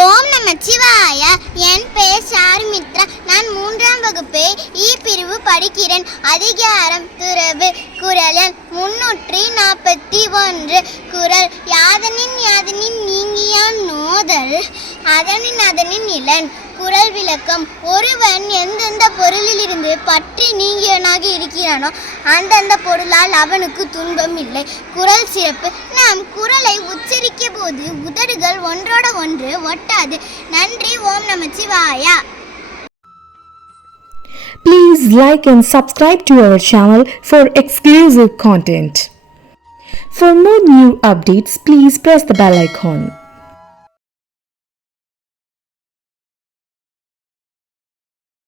ஓம் நமச்சிவாய. என் பெயர் சாருமித்ரா. நான் 3ஆம் வகுப்பு இ பிரிவு படிக்கிறேன். அதிகாரம் துறவு. குறள் எண் 341. குறள்: யாதனின் யாதனின் நீங்கியான் நோதல் அதனின் இலன். குறள் விளக்கம்: ஒருவன் எந்தெந்த பொருளிலிருந்து பற்றி நீங்கியவனாக இருக்கிறானோ அந்தந்த பொருளால் அவனுக்கு துன்பம் இல்லை. குறள் சிறப்பு: நாம் குறளை உச்சரிக்க போது உதடுகள் ஒன்றோட ஒன்று ஒட்டாது. நன்றி. ஓம் Namashivaya. Please like and subscribe to our channel for exclusive content. For more new updates, please press the bell icon.